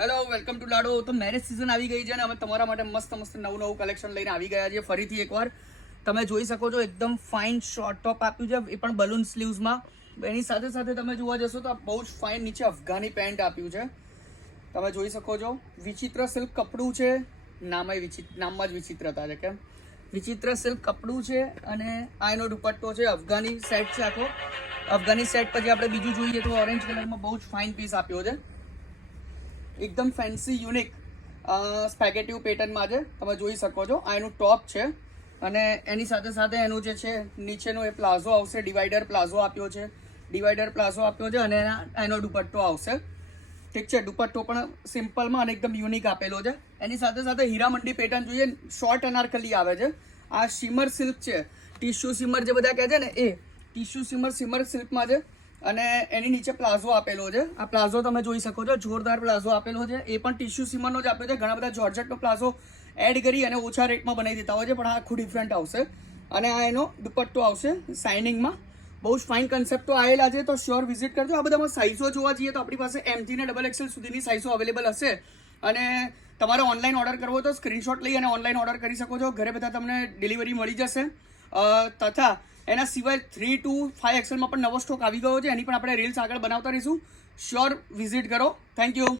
Hello, welcome to લાડો. તો marriage season આવી ગઈ છે અને અમે તમારા માટે મસ્ત નવું કલેક્શન લઈને આવી ગયા છીએ ફરીથી એકવાર. તમે જોઈ શકો છો એકદમ ફાઇન શોર્ટ ટોપ આપ્યું છે, એ પણ બલૂન સ્લીવ્સમાં. એની સાથે સાથે તમે જોવા જશો તો આ બહુ જ ફાઇન નીચે અફઘાની પેન્ટ આપ્યું છે. તમે જોઈ શકો છો વિચિત્ર સિલ્ક કપડું છે, નામમાં જ વિચિત્રતા છે. કેમ વિચિત્ર સિલ્ક કપડું છે અને આ એનો દુપટ્ટો છે. અફઘાની સેટ છે આખો. અફઘાની સેટ પછી આપણે બીજું જોઈએ તો ઓરેન્જ કલરમાં બહુ જ ફાઇન પીસ આપ્યો છે, એકદમ ફેન્સી યુનિક સ્પેગેટિવ પેટર્નમાં છે. તમે જોઈ શકો છો આ એનું ટોપ છે અને એની સાથે સાથે એનું જે છે નીચેનો એ પ્લાઝો આવશે. ડિવાઈડર પ્લાઝો આપ્યો છે અને એનો દુપટ્ટો આવશે. ઠીક છે, દુપટ્ટો પણ સિમ્પલમાં અને એકદમ યુનિક આપેલો છે. એની સાથે સાથે હીરામંડી પેટર્ન જોઈએ, શોર્ટ અનારકલી આવે છે. આ શિમર સિલ્ક છે, ટીશ્યુ શિમર જે બધા કહે છે ને, એ ટીશ્યુ શિમર સિલ્કમાં છે અને એની નીચે પ્લાઝો આપેલો છે. આ પ્લાઝો તમે જોઈ શકો છો, જોરદાર પ્લાઝો આપેલો છે. એ પણ ટીશ્યુ શિમરનો જ આપ્યો છે. ઘણા બધા જોર્જેટનો પ્લાઝો એડ કરી અને ઓછા રેટમાં બનાવી દેતા હોય છે, પણ આ આખું ડિફરન્ટ આવશે. અને આ એનો દુપટ્ટો આવશે શાઇનિંગમાં. બહુ જ ફાઇન કન્સેપ્ટો આવેલા છે, તો શ્યોર વિઝિટ કરજો. આ બધામાં સાઇઝો જોવા જઈએ તો આપણી પાસે M થી ને XXL સુધીની સાઇઝો અવેલેબલ હશે. અને તમારે ઓનલાઈન ઓર્ડર કરવો તો સ્ક્રીનશોટ લઈ અને ઓનલાઈન ઓર્ડર કરી શકો છો. ઘરે બધા તમને ડિલિવરી મળી જશે. તથા એના સિવાય 3 to 5XL માં પણ નવો સ્ટોક આવી ગયો છે. એની પણ આપણે રીલ્સ આગળ બનાવતા રહીશું. શ્યોર વિઝિટ કરો. Thank you.